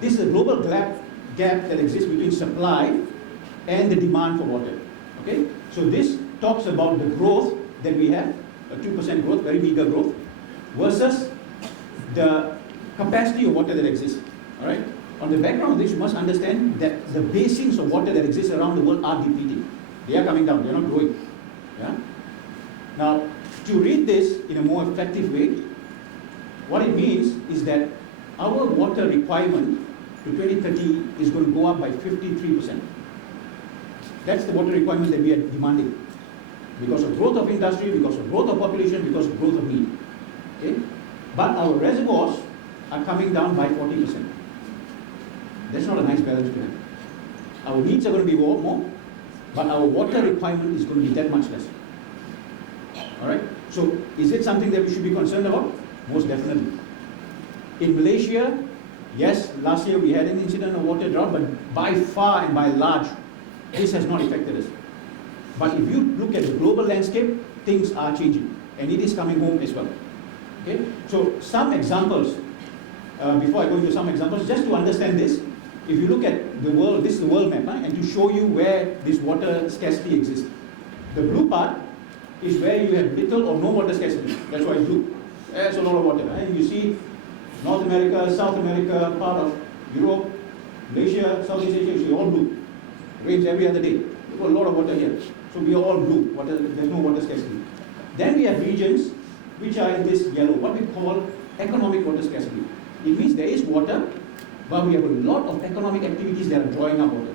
This is a global gap that exists between supply and the demand for water. Okay, so this talks about the growth that we have, a 2% growth, very meager growth, versus the capacity of water that exists. All right. On the background of this, you must understand that the basins of water that exist around the world are depleting. They are coming down. They are not growing. Yeah. Now, to read this in a more effective way, what it means is that our water requirement to 2030 is going to go up by 53%. That's the water requirement that we are demanding because of growth of industry, because of growth of population, because of growth of need. Okay? But our reservoirs are coming down by 40%. That's not a nice balance to have. Our needs are going to be more, but our water requirement is going to be that much less. All right? So, is it something that we should be concerned about? Most definitely. In Malaysia, yes, last year we had an incident of water drought, but by far and by large, this has not affected us. But if you look at the global landscape, things are changing, and it is coming home as well. Okay? So some examples, before I go into some examples, just to understand this, if you look at the world, this is the world map, and to show you where this water scarcity exists. The blue part is where you have little or no water scarcity. That's why it's blue. There's a lot of water. And you see North America, South America, part of Europe, Malaysia, Southeast Asia, you see all blue. Rains every other day. We've got a lot of water here. So we are all blue. There's no water scarcity. Then we have regions which are in this yellow, what we call economic water scarcity. It means there is water, but we have a lot of economic activities that are drawing up water.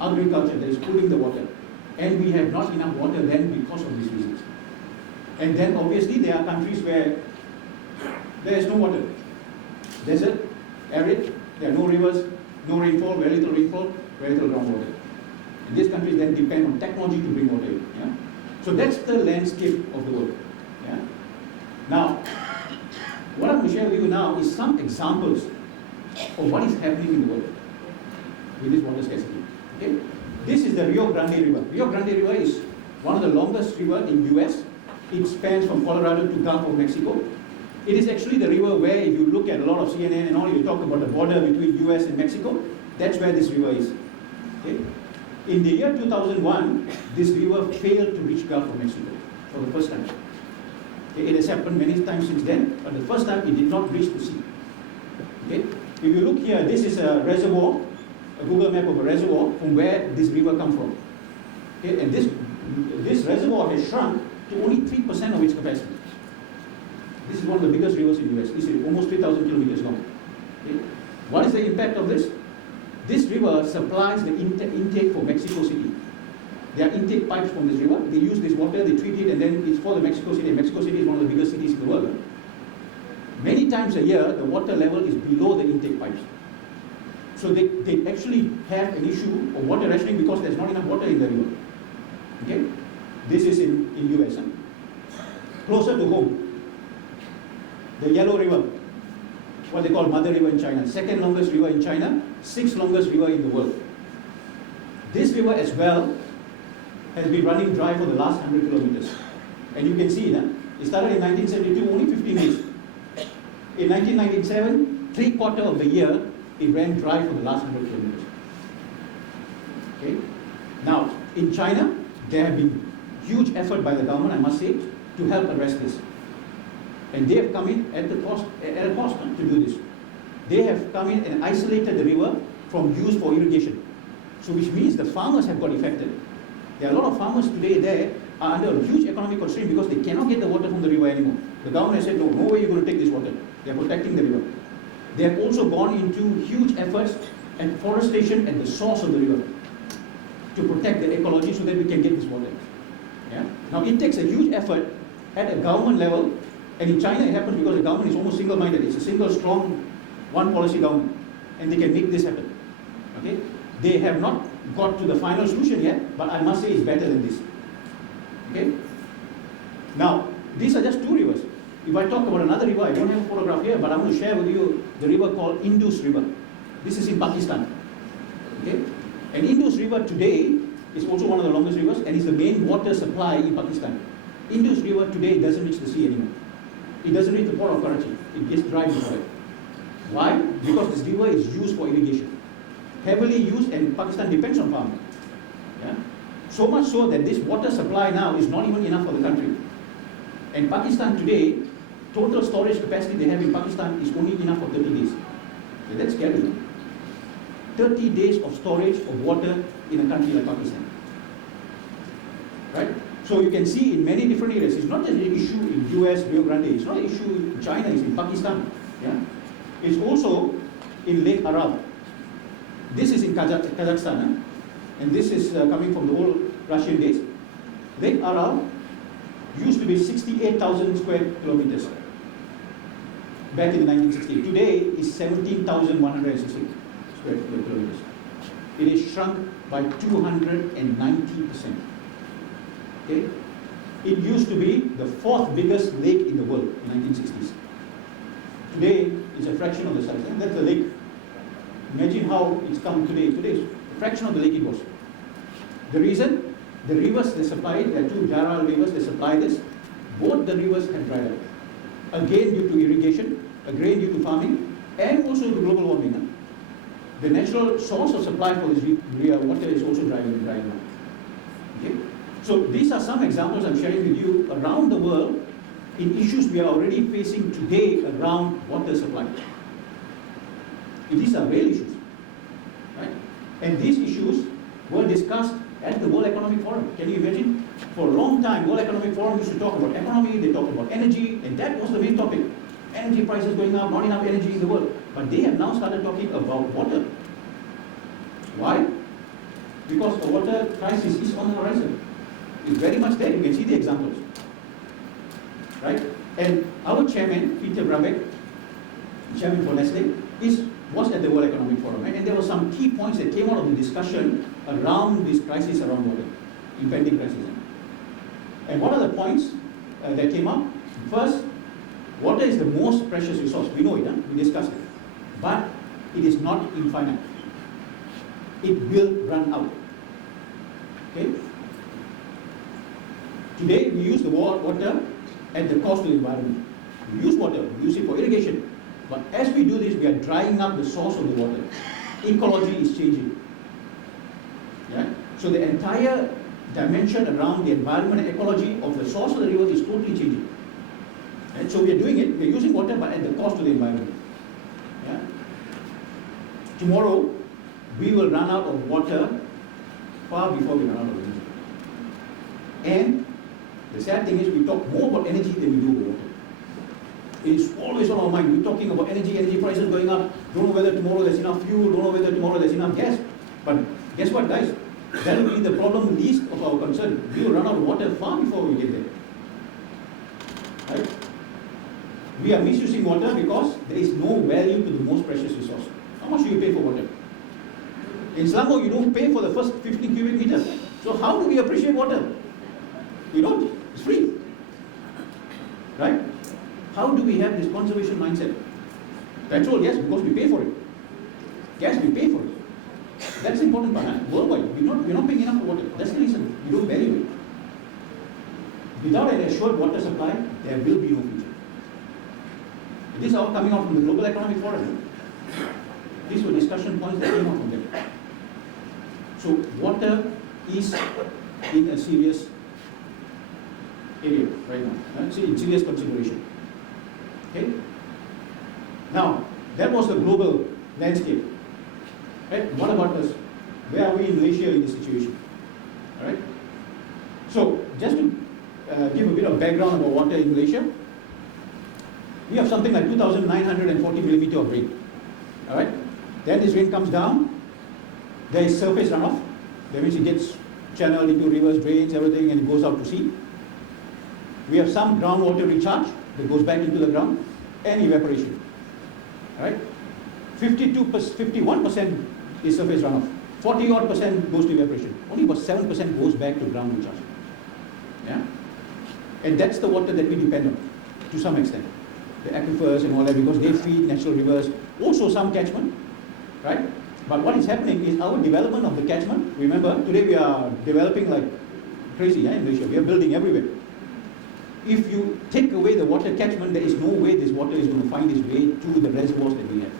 Agriculture that is pulling the water. And we have not enough water then because of these reasons. And then obviously there are countries where there is no water. Desert, arid, there are no rivers, no rainfall, very little rainfall, very little groundwater. And these countries then depend on technology to bring water in. Yeah? So that's the landscape of the world. Yeah? Now, what I'm going to share with you now is some examples of what is happening in the world with this water scarcity. Okay? This is the Rio Grande River. Rio Grande River is one of the longest rivers in the US. It spans from Colorado to Gulf of Mexico. It is actually the river where, if you look at a lot of CNN and all, you talk about the border between US and Mexico, that's where this river is. Okay? In the year 2001, this river failed to reach Gulf of Mexico for the first time. Okay? It has happened many times since then, but the first time it did not reach the sea. Okay? If you look here, this is a reservoir, a Google map of a reservoir from where this river comes from. Okay? And this reservoir has shrunk to only 3% of its capacity. This is one of the biggest rivers in the US. This is almost 3,000 kilometers long. Okay? What is the impact of this? This river supplies the intake for Mexico City. There are intake pipes from this river. They use this water, they treat it, and then it's for the Mexico City. And Mexico City is one of the biggest cities in the world. Many times a year, the water level is below the intake pipes. So they actually have an issue of water rationing because there's not enough water in the river. Okay? This is in US. Closer to home, the Yellow River, what they call Mother River in China, second longest river in China, sixth longest river in the world. This river as well has been running dry for the last 100 kilometers. And you can see it started in 1972, only 15 days. In 1997, 3/4 of the year, it ran dry for the last 100 kilometers. Okay? Now, in China, there have been huge effort by the government, I must say, to help address this. And they have come in at a cost to do this. They have come in and isolated the river from use for irrigation. So which means the farmers have got affected. There are a lot of farmers today there are under a huge economic constraint because they cannot get the water from the river anymore. The government has said, no way you're going to take this water. They are protecting the river. They have also gone into huge efforts and forestation at the source of the river to protect the ecology so that we can get this water. Yeah? Now it takes a huge effort at a government level, and in China it happens because the government is almost single-minded. It's a single, strong, one policy government, and they can make this happen. Okay? They have not got to the final solution yet, but I must say it's better than this. Okay? Now, these are just two rivers. If I talk about another river, I don't have a photograph here, but I'm going to share with you the river called Indus River. This is in Pakistan. Okay? And Indus River today is also one of the longest rivers and is the main water supply in Pakistan. Indus River today doesn't reach the sea anymore. It doesn't reach the port of Karachi. It gets dry before it. Why? Because this river is used for irrigation. Heavily used, and Pakistan depends on farming. Yeah? So much so that this water supply now is not even enough for the country. And Pakistan today, total storage capacity they have in Pakistan is only enough for 30 days. So that's scary. 30 days of storage of water in a country like Pakistan. Right? So you can see in many different areas, it's not just an issue in US, Rio Grande, it's not an issue in China, it's in Pakistan. Yeah? It's also in Lake Aral. This is in Kazakhstan, and this is coming from the old Russian days. Lake Aral used to be 68,000 square kilometers back in the 1960s. Today is 17,160 square kilometers. It is shrunk by 290%. Okay? It used to be the fourth biggest lake in the world in the 1960s. Today, it's a fraction of the size. And that's the lake. Imagine how it's come today. Today is a fraction of the lake it was. The reason? The rivers they supply it, there are two Jaral rivers that supply this. Both the rivers have dried up. Again due to irrigation, again due to farming, and also to global warming. The natural source of supply for this water is also drying up. Okay? So these are some examples I'm sharing with you around the world in issues we are already facing today around water supply. These are real issues, right? And these issues were discussed at the World Economic Forum. Can you imagine? For a long time, World Economic Forum used to talk about economy, they talked about energy, and that was the main topic. Energy prices going up, not enough energy in the world. But they have now started talking about water. Why? Because the water crisis is on the horizon. It's very much there. You can see the examples. Right? And our chairman, Peter Brabeck, chairman for Nestle, was at the World Economic Forum. Right? And there were some key points that came out of the discussion around this crisis around water, impending crisis. And what are the points that came up? First, water is the most precious resource. We know it, we discussed it. But it is not infinite. It will run out. Okay? Today, we use the water at the cost to the environment. We use water, we use it for irrigation. But as we do this, we are drying up the source of the water. Ecology is changing. Yeah? So the entire dimension around the environment and ecology of the source of the river is totally changing. Right? So we are doing it, we are using water, but at the cost to the environment. Yeah? Tomorrow, we will run out of water far before we run out of energy. And the sad thing is we talk more about energy than we do about water. It's always on our mind. We're talking about energy prices going up. Don't know whether tomorrow there's enough fuel, don't know whether tomorrow there's enough gas. But guess what, guys? That will be the problem least of our concern. We will run out of water far before we get there. Right? We are misusing water because there is no value to the most precious resource. How much do you pay for water? In Selangor, you don't pay for the first 15 cubic meters. So how do we appreciate water? We don't. It's free. Right? How do we have this conservation mindset? Petrol, yes, because we pay for it. Gas, we pay for it. That's the important part. Worldwide, we're not paying enough for water. That's the reason. We don't value it. Without an assured water supply, there will be no future. This is all coming out from the Global Economic Forum. These were discussion points that came out from there. So water is in a serious area right now. It's in serious consideration. Okay? Now, that was the global landscape. Right? What about us? Where are we in Malaysia in this situation? All right? So, just to give a bit of background about water in Malaysia, we have something like 2,940 millimeter of rain. All right? Then this rain comes down, there is surface runoff. That means it gets channeled into rivers, drains, everything, and it goes out to sea. We have some groundwater recharge that goes back into the ground, and evaporation. All right? 51% is surface runoff. 40-odd% goes to evaporation. Only about 7% goes back to ground recharge. Yeah? And that's the water that we depend on, to some extent. The aquifers and all that, because they feed natural rivers, also some catchment, right? But what is happening is our development of the catchment. Remember, today we are developing like crazy in Malaysia. We are building everywhere. if you take away the water catchment, there is no way this water is going to find its way to the reservoirs that we have.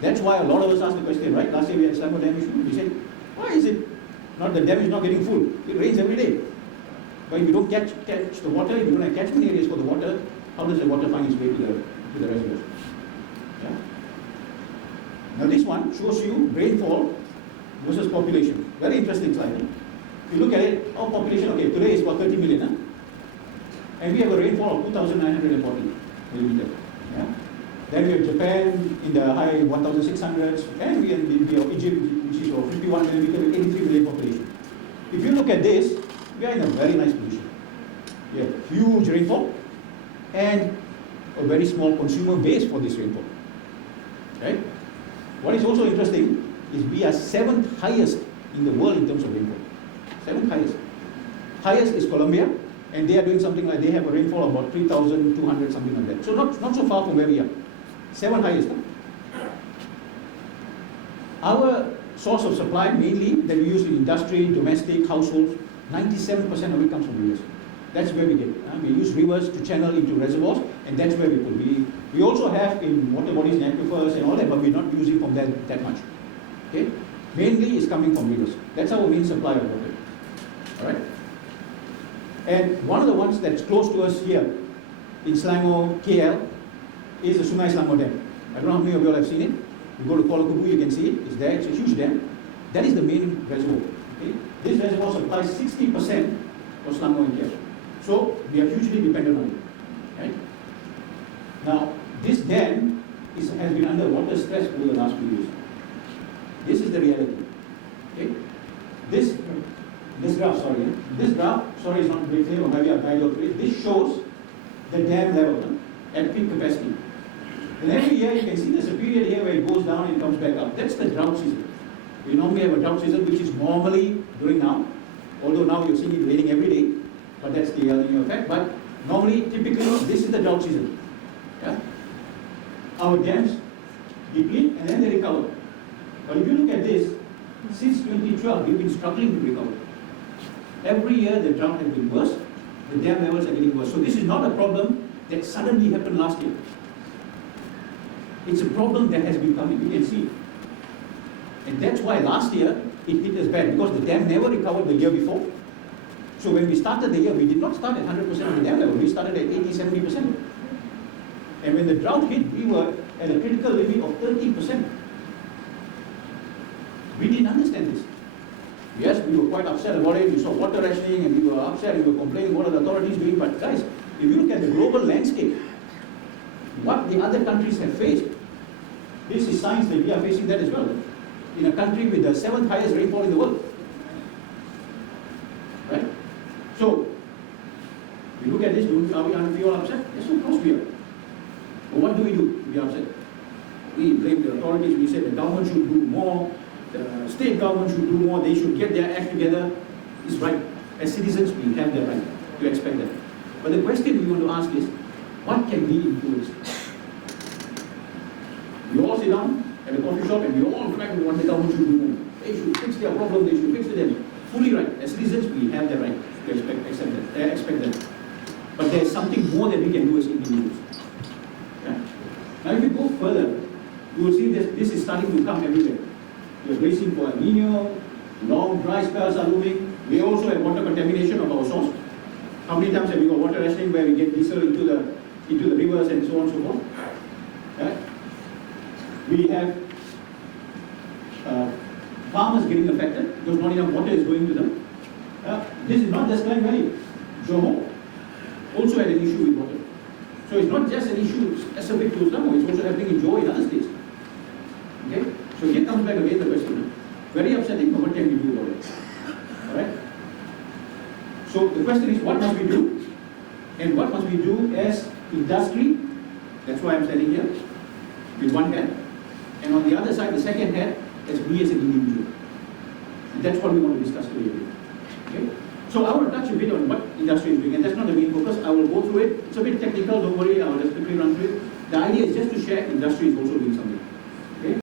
That's why a lot of us asked the question, right? Last year we had Selangor dam issue. We said, why is it not the dam is not getting full? It rains every day. But if you don't catch the water, if you don't have catchment areas for the water, how does the water find its way to the reservoirs? Yeah? Now this one shows you rainfall versus population. Very interesting slide. If you look at it, our population, okay, today is about 30 million. Huh? And we have a rainfall of 2,940 millimeters. Yeah? Then we have Japan in the high 1,600s, and we have Egypt, which is 51 millimeters with 83 million population. If you look at this, we are in a very nice position. We have huge rainfall and a very small consumer base for this rainfall. Right? What is also interesting is we are 7th highest in the world in terms of rainfall. 7th highest. Highest is Colombia, and they are doing something like they have a rainfall of about 3,200, something like that. So not so far from where we are. 7th highest. Our source of supply mainly that we use in industry, domestic, households, 97% of it comes from rivers. That's where we get it. We use rivers to channel into reservoirs, and that's where we put. We also have in water bodies and aquifers and all that, but we're not using from that much. Okay? Mainly it's coming from rivers. That's our main supply of water. Alright? And one of the ones that's close to us here in Selangor, KL, is the Sungai Selangor Dam. I don't know how many of you all have seen it. You go to Kuala Kubu, you can see it. It's there. It's a huge dam. That is the main reservoir. Okay? This reservoir supplies 60% of Selangor and KL. So we are hugely dependent on it. Right? Now, this dam has been under water stress over the last few years. This is the reality. Okay? This graph, sorry, is not very clear, or maybe I'll guide you through it. This shows the dam level at peak capacity. And every year you can see there's a period here where it goes down and comes back up. That's the drought season. We normally have a drought season which is normally during now, although now you're seeing it raining every day, but that's the El Nino effect. But normally, typically, this is the drought season. Yeah? Our dams deplete and then they recover. But if you look at this, since 2012, we've been struggling to recover. Every year the drought has been worse, the dam levels are getting worse. So this is not a problem that suddenly happened last year. It's a problem that has been coming, you can see. And that's why last year it hit us bad, because the dam never recovered the year before. So when we started the year, we did not start at 100% of the dam level, we started at 80-70%. And when the drought hit, we were at a critical limit of 30%. We didn't understand this. Yes, we were quite upset about it. We saw water rationing and we were upset, we were complaining what are the authorities doing. But guys, if you look at the global landscape, what the other countries have faced, this is signs that we are facing that as well. In a country with the 7th highest rainfall in the world. Right? So, we look at this, are we all upset? Yes, of course we are. But what do? We are upset. We blame the authorities, we say the government should do more, the state government should do more, they should get their act together. It's right. As citizens, we have the right to expect that. But the question we want to ask is, what can we influence? We all sit down at a coffee shop and we all cry and want the government should do more. They should fix their problem, they should fix them. Fully right. As citizens, we have the right to expect that. But there's something more that we can do as individuals. Okay? Now if you go further, you will see this is starting to come everywhere. We are bracing for El Nino, long dry spells are looming. We also have water contamination of our source. How many times have we got water rationing where we get diesel into the rivers and so on and so forth? Okay? We have farmers getting affected because not enough water is going to them. This is not just Klang Valley. Johor also had an issue with water. So it's not just an issue specific to Selangor, it's also happening in Johor in other states. Okay? So here comes back again the question. Very upsetting, but what can we do about it? Alright? So the question is, what must we do? And what must we do as industry? That's why I'm standing here with one hand. And on the other side, the second hand, as we as an individual. And that's what we want to discuss today. Okay? So I will touch a bit on what industry is doing, and that's not the main focus. I will go through it. It's a bit technical, don't worry, I will just quickly run through it. The idea is just to share industry is also doing something.